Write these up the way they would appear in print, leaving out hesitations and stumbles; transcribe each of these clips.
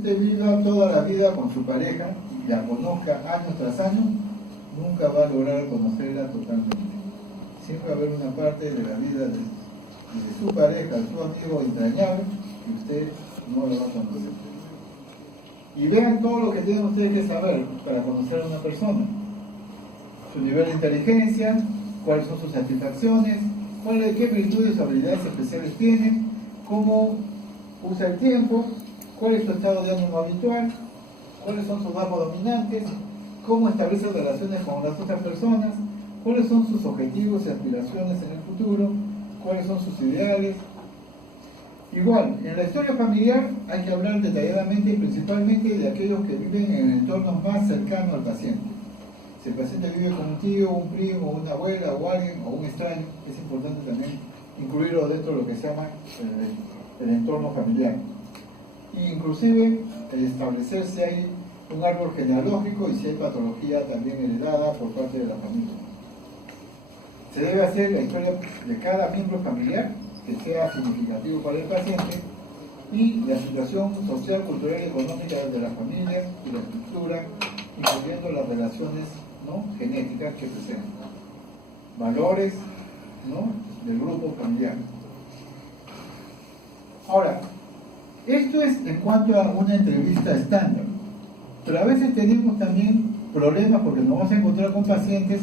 usted viva toda la vida con su pareja y la conozca año tras año, nunca va a lograr conocerla totalmente. Siempre va a haber una parte de la vida de su pareja, de su amigo entrañable, que usted no lo va a conocer. Y vean todo lo que tienen ustedes que saber para conocer a una persona. Su nivel de inteligencia, cuáles son sus satisfacciones, qué virtudes o habilidades especiales tiene, cómo usa el tiempo, cuál es su estado de ánimo habitual, cuáles son sus rasgos dominantes, cómo establece relaciones con las otras personas, cuáles son sus objetivos y aspiraciones en el futuro, cuáles son sus ideales. Igual, en la historia familiar hay que hablar detalladamente y principalmente de aquellos que viven en el entorno más cercano al paciente. Si el paciente vive con un tío, un primo, una abuela o alguien, o un extraño, es importante también incluirlo dentro de lo que se llama el entorno familiar. E inclusive establecer si hay un árbol genealógico y si hay patología también heredada por parte de la familia. Se debe hacer la historia de cada miembro familiar que sea significativo para el paciente y la situación social, cultural y económica de la familia y la estructura, incluyendo las relaciones, ¿no?, genéticas que presentan, valores, ¿no?, del grupo familiar. Ahora, esto es en cuanto a una entrevista estándar, pero a veces tenemos también problemas porque nos vamos a encontrar con pacientes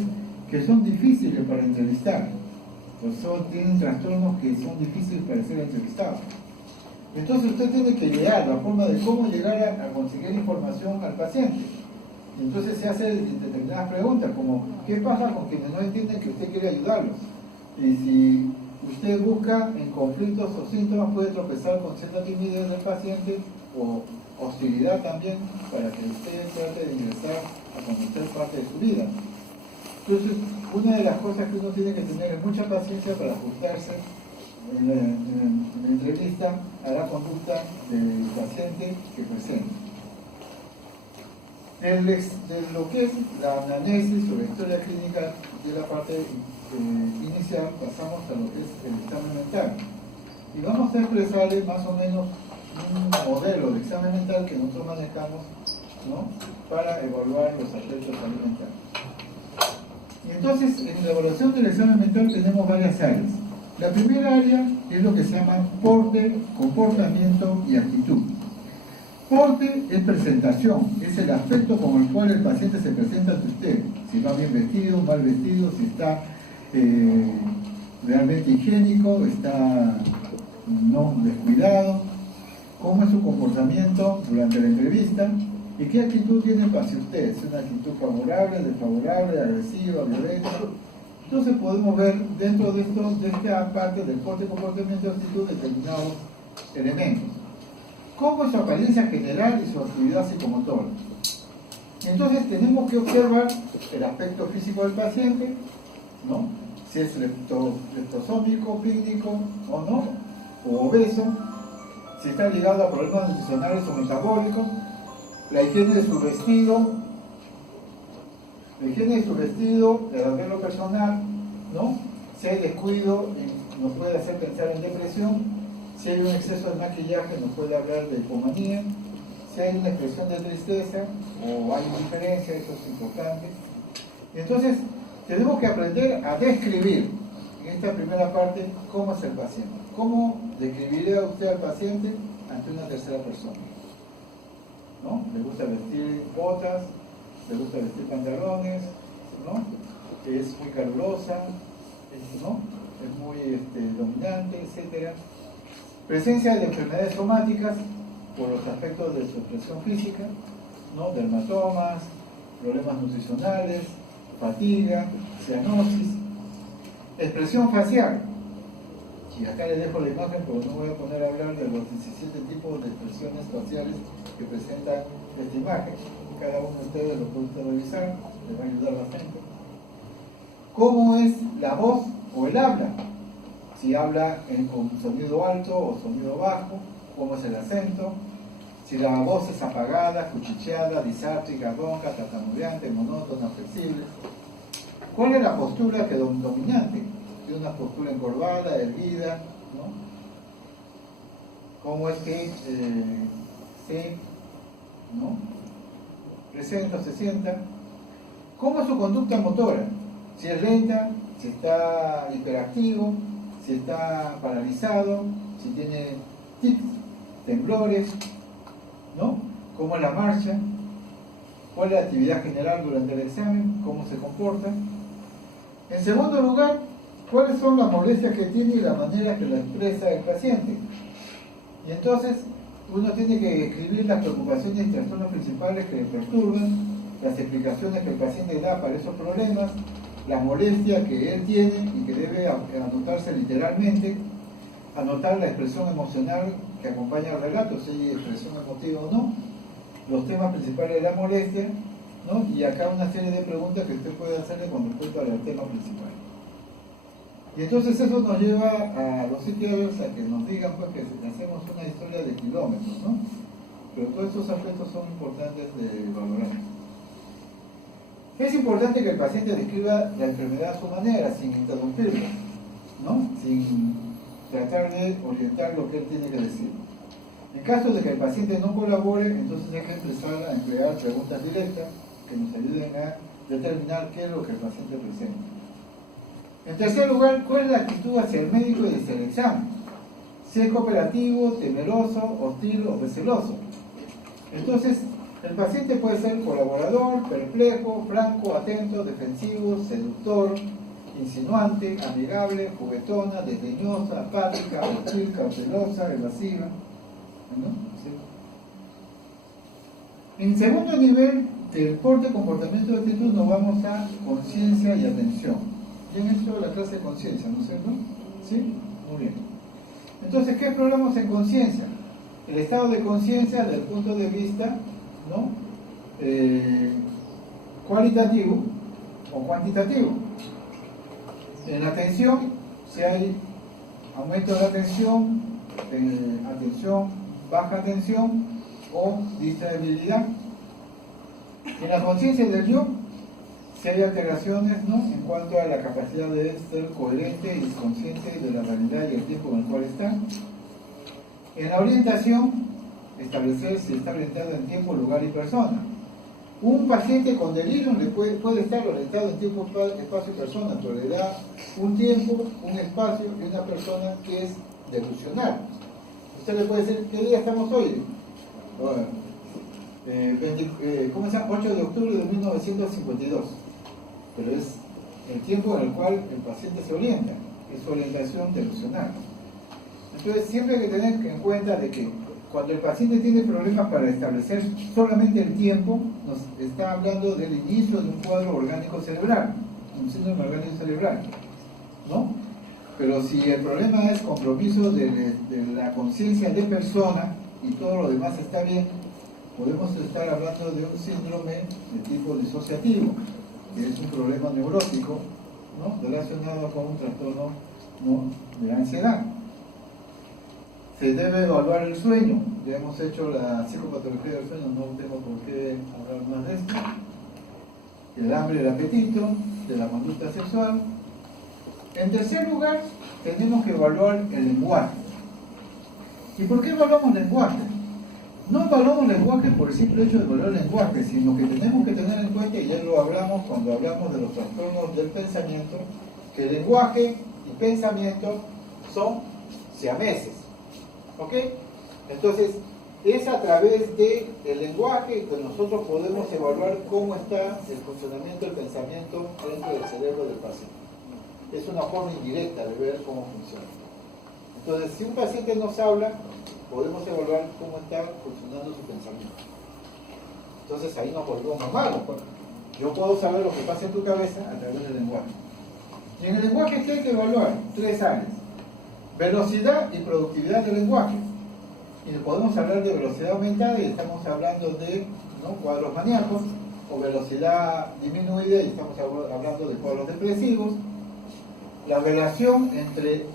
que son difíciles para entrevistar, pues tienen trastornos que son difíciles para ser entrevistados. Entonces usted tiene que idear la forma de cómo llegar a conseguir información al paciente. Entonces se hacen determinadas preguntas, como ¿qué pasa con quienes no entienden que usted quiere ayudarlos? Y si usted busca en conflictos o síntomas, puede tropezar con cierta timidez del paciente o hostilidad también para que usted trate de ingresar a conocer parte de su vida. Entonces, una de las cosas que uno tiene que tener es mucha paciencia para ajustarse en la entrevista a la conducta del paciente que presenta. De lo que es la anamnesis o la historia clínica de la parte inicial, pasamos a lo que es el examen mental. Y vamos a expresarle más o menos un modelo de examen mental que nosotros manejamos, ¿no?, para evaluar los aspectos alimentarios. Y entonces, en la evaluación del examen mental tenemos varias áreas. La primera área es lo que se llama porte, comportamiento y actitud. Porte es presentación, es el aspecto con el cual el paciente se presenta ante usted. Si va bien vestido, mal vestido, si está realmente higiénico, está no descuidado, cómo es su comportamiento durante la entrevista y qué actitud tiene hacia usted, si es una actitud favorable, desfavorable, agresiva, violenta. Entonces podemos ver dentro de esta parte del porte, comportamiento y actitud determinados elementos. ¿Cómo es su apariencia general y su actividad psicomotora? Entonces tenemos que observar el aspecto físico del paciente, ¿no?, si es leptosómico, pícnico o no, o obeso, si está ligado a problemas nutricionales o metabólicos, la higiene de su vestido, el arreglo personal, ¿no?, si hay descuido nos puede hacer pensar en depresión, si hay un exceso de maquillaje nos puede hablar de hipomanía, si hay una expresión de tristeza o hay indiferencia, eso es importante. Entonces tenemos que aprender a describir en esta primera parte cómo es el paciente. ¿Cómo describiría usted al paciente ante una tercera persona? ¿No? ¿Le gusta vestir botas? ¿Le gusta vestir pantalones? ¿No? ¿Es muy calurosa? ¿No? ¿Es muy dominante? Etcétera. Presencia de enfermedades somáticas por los aspectos de su expresión física, ¿no?, dermatomas, problemas nutricionales, fatiga, cianosis. Expresión facial. Y acá les dejo la imagen, pero no voy a poner a hablar de los 17 tipos de expresiones faciales que presenta esta imagen. Cada uno de ustedes lo puede revisar, les va a ayudar bastante. ¿Cómo es la voz o el habla? Si habla con sonido alto o sonido bajo, cómo es el acento, si la voz es apagada, cuchicheada, disátrica, ronca, tartamudeante, monótona, flexible. ¿Cuál es la postura dominante? ¿Tiene una postura encorvada, erguida? ¿No? ¿Cómo es que se ¿no? Presenta o se sienta. ¿Cómo es su conducta motora? Si es lenta, si está hiperactivo, si está paralizado, si tiene tics, temblores, ¿no? ¿Cómo es la marcha? ¿Cuál es la actividad general durante el examen? ¿Cómo se comporta? En segundo lugar, ¿cuáles son las molestias que tiene y la manera que la expresa el paciente? Y entonces uno tiene que escribir las preocupaciones y trastornos principales que le perturban, las explicaciones que el paciente da para esos problemas, las molestias que él tiene y que debe anotarse literalmente, anotar la expresión emocional que acompaña al relato, si hay expresión emotiva o no, los temas principales de la molestia, ¿no? Y acá una serie de preguntas que usted puede hacerle con respecto al tema principal. Y entonces eso nos lleva a los psiquiatras a que nos digan pues que hacemos una historia de kilómetros, ¿no? Pero todos estos aspectos son importantes de valorar. Es importante que el paciente describa la enfermedad a su manera, sin interrumpirla, ¿no? Sin tratar de orientar lo que él tiene que decir. En caso de que el paciente no colabore, entonces hay que empezar a emplear preguntas directas que nos ayuden a determinar qué es lo que el paciente presenta. En tercer lugar, ¿cuál es la actitud hacia el médico y hacia el examen? Si es cooperativo, temeroso, hostil o receloso. Entonces, el paciente puede ser colaborador, perplejo, franco, atento, defensivo, seductor, insinuante, amigable, juguetona, desdeñosa, apática, hostil, cautelosa, evasiva, ¿no? ¿Sí? En segundo nivel del porte, comportamiento y actitud nos vamos a conciencia y atención. Ya han hecho la clase de conciencia, ¿no es cierto? ¿Sí? Muy bien. Entonces, ¿qué exploramos en conciencia? El estado de conciencia desde el punto de vista, ¿no? Cualitativo o cuantitativo. En atención, si hay aumento de atención, atención, baja atención o distraibilidad. En la conciencia del yo, si hay alteraciones, ¿no? En cuanto a la capacidad de ser coherente y consciente de la realidad y el tiempo en el cual está. En la orientación, establecer si está orientado en tiempo, lugar y persona. Un paciente con delirio le puede estar orientado en tiempo, espacio y persona, pero le da un tiempo, un espacio y una persona que es delusional. Usted le puede decir, ¿qué día estamos hoy? Bueno, 8 de octubre de 1952. Pero es el tiempo en el cual el paciente se orienta, es su orientación delusional. Entonces siempre hay que tener en cuenta de que cuando el paciente tiene problemas para establecer solamente el tiempo, nos está hablando del inicio de un cuadro orgánico cerebral, un síndrome orgánico cerebral, ¿no? Pero si el problema es compromiso de la conciencia de persona y todo lo demás está bien, podemos estar hablando de un síndrome de tipo disociativo, que es un problema neurótico, ¿no? Relacionado con un trastorno, ¿no? de ansiedad. Se debe evaluar el sueño. Ya hemos hecho la psicopatología del sueño, no tengo por qué hablar más de esto. El hambre y el apetito, de la conducta sexual. En tercer lugar, tenemos que evaluar el lenguaje. ¿Y por qué evaluamos el lenguaje? No evaluamos el lenguaje por el simple hecho de evaluar el lenguaje, sino que tenemos que tener en cuenta, y ya lo hablamos cuando hablamos de los trastornos del pensamiento, que el lenguaje y pensamiento son siameses. ¿Ok? Entonces, es a través del lenguaje que nosotros podemos evaluar cómo está el funcionamiento del pensamiento dentro del cerebro del paciente. Es una forma indirecta de ver cómo funciona. Entonces, si un paciente nos habla, podemos evaluar cómo está funcionando su pensamiento. Entonces, ahí nos volvemos malos. Yo puedo saber lo que pasa en tu cabeza a través del lenguaje. Y en el lenguaje, ¿qué hay que evaluar? 3 áreas. Velocidad y productividad del lenguaje. Y podemos hablar de velocidad aumentada y estamos hablando de, ¿no? cuadros maníacos, o velocidad disminuida y estamos hablando de cuadros depresivos. La relación entre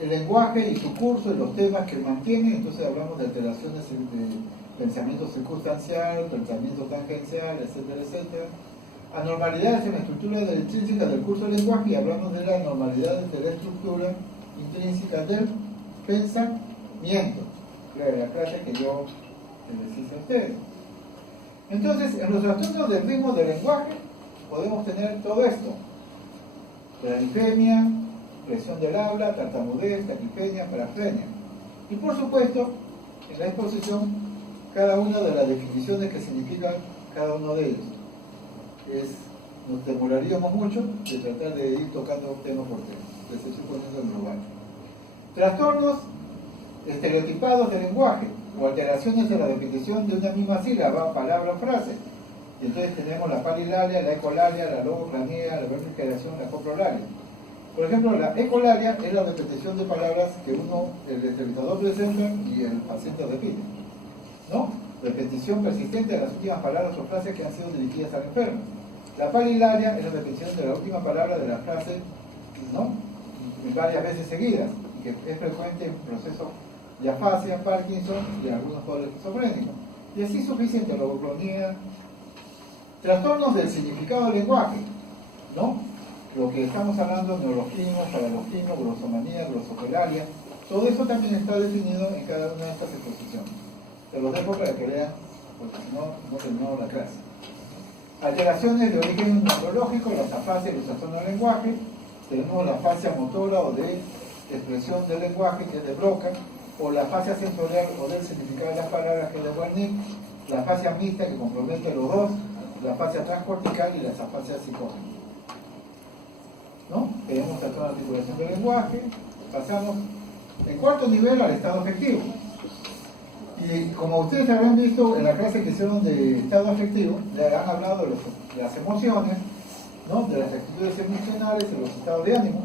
el lenguaje y su curso y los temas que mantiene, entonces hablamos de alteraciones de pensamiento circunstancial, pensamiento tangencial, etcétera, etcétera. Anormalidades en la estructura intrínseca del curso del lenguaje y hablamos de las anormalidades de la estructura intrínseca del pensamiento. La clase que yo les hice a ustedes. Entonces, en los trastornos del ritmo del lenguaje podemos tener todo esto: bradifemia, presión del habla, tartamudez, taquipnea, parafrenia. Y por supuesto, en la exposición, cada una de las definiciones que significan cada uno de ellos. Nos demoraríamos mucho de tratar de ir tocando tema por tema. Les estoy poniendo en lugar. Trastornos estereotipados del lenguaje o alteraciones en la repetición de una misma sílaba, palabra o frase. Y entonces tenemos la palilalia, la ecolalia, la logocrania, la vermiceración, la coprolalia. Por ejemplo, la ecolalia es la repetición de palabras que el entrevistador presenta y el paciente repite, ¿no? Repetición persistente de las últimas palabras o frases que han sido dirigidas al enfermo. La palilalia es la repetición de la última palabra de la frase, ¿no?, varias veces seguidas, y que es frecuente en procesos de afasia, Parkinson y en algunos cuadros esquizofrénicos. Y así suficiente, logocronía. Trastornos del significado del lenguaje, ¿no? Lo que estamos hablando, neologismos, paralogismos, glosomanía, glosopelaria, todo eso también está definido en cada una de estas exposiciones. Se los dejo para que lean, porque si no, no terminamos la clase. Alteraciones de origen neurológico, las afasias y los trastornos del lenguaje. Tenemos la afasia motora o de expresión del lenguaje, que es de Broca, o la afasia sensorial o del significado de las palabras, que es de Wernicke, la afasia mixta, que compromete los dos, la afasia transcortical y las afasias psicógenas, ¿no? Tenemos trastorno de articulación del lenguaje. Pasamos en cuarto nivel al estado afectivo. Y como ustedes habrán visto en la clase que hicieron de estado afectivo, ya han hablado de las emociones, ¿no?, de las actitudes emocionales, de los estados de ánimo.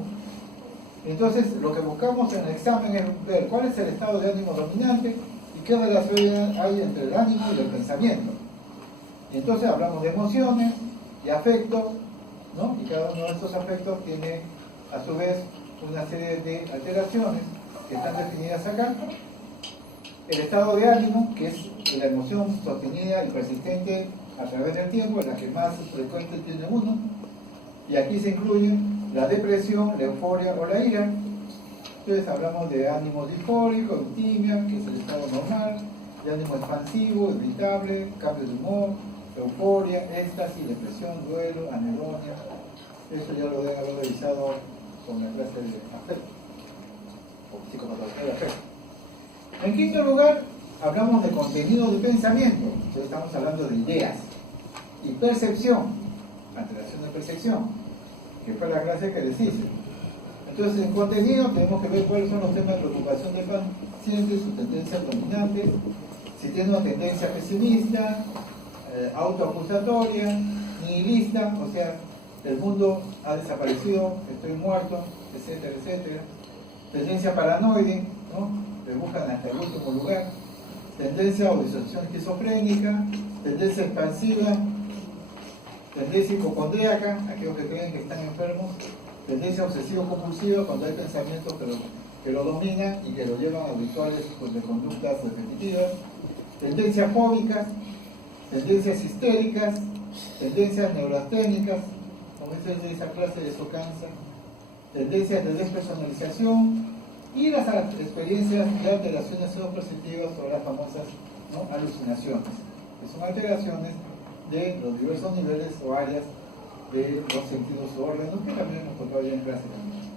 Entonces, lo que buscamos en el examen es ver cuál es el estado de ánimo dominante y qué relación hay entre el ánimo y el pensamiento. Y entonces hablamos de emociones y afectos, ¿no? Y cada uno de estos afectos tiene, a su vez, una serie de alteraciones que están definidas acá. El estado de ánimo, que es la emoción sostenida y persistente a través del tiempo, es la que más frecuente tiene uno. Y aquí se incluyen la depresión, la euforia o la ira. Entonces hablamos de ánimo disfórico, eutimia, que es el estado normal, de ánimo expansivo, irritable, cambio de humor, euforia, éxtasis, depresión, duelo, anedonia. Eso ya lo deben haber revisado con la clase de afecto, o psicopatología de afecto. En quinto lugar, hablamos de contenido de pensamiento. Entonces estamos hablando de ideas. Y percepción, alteración de percepción, que fue la clase que les hice. Entonces, en contenido tenemos que ver cuáles son los temas de preocupación del paciente, sus tendencias dominantes, si tiene una tendencia pesimista, autoacusatoria, nihilista, o sea, el mundo ha desaparecido, estoy muerto, etcétera, etcétera. Tendencia paranoide, ¿no?, le buscan hasta el último lugar. Tendencia o disociación esquizofrénica, tendencia expansiva, tendencia hipocondríaca, aquellos que creen que están enfermos, tendencia obsesivo-compulsiva, cuando hay pensamientos que lo dominan y que lo llevan a rituales de conductas repetitivas, tendencias fóbicas, tendencias histéricas, tendencias neurasténicas, como es esa clase de eso cansa, tendencias de despersonalización y las experiencias de alteraciones pseudoperceptivas o las famosas, ¿no?, alucinaciones, que son alteraciones de los diversos niveles o áreas de los sentidos o órganos, que también nos tocó ya en clase también.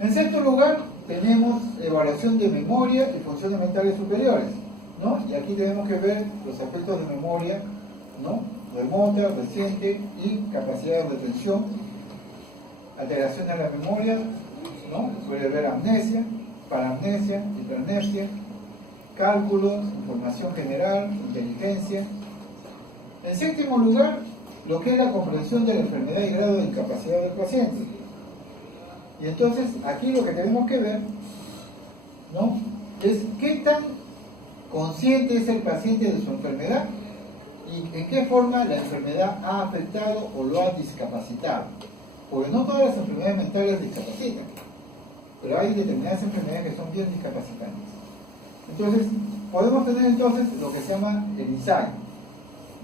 En sexto lugar, tenemos evaluación de memoria y funciones mentales superiores, ¿no? Y aquí tenemos que ver los aspectos de memoria, ¿no?, remota, reciente y capacidad de retención, alteración de la memoria, ¿no? Puede ver amnesia, paramnesia, hipermnesia, cálculos, información general, inteligencia. En séptimo lugar, lo que es la comprensión de la enfermedad y grado de incapacidad del paciente. Y entonces, aquí lo que tenemos que ver, ¿no?, es qué tan consciente es el paciente de su enfermedad y en qué forma la enfermedad ha afectado o lo ha discapacitado. Porque no todas las enfermedades mentales discapacitan, pero hay determinadas enfermedades que son bien discapacitantes. Entonces, podemos tener entonces lo que se llama el insight,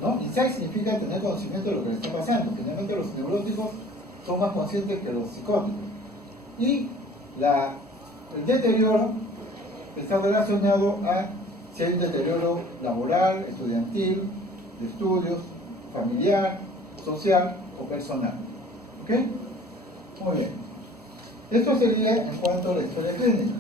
¿no? Insight significa tener conocimiento de lo que le está pasando. Generalmente los neuróticos son más conscientes que los psicóticos. Y el deterioro está relacionado a si hay un deterioro laboral, estudiantil, de estudios, familiar, social o personal. ¿Ok? Muy bien. Esto sería en cuanto a la historia clínica.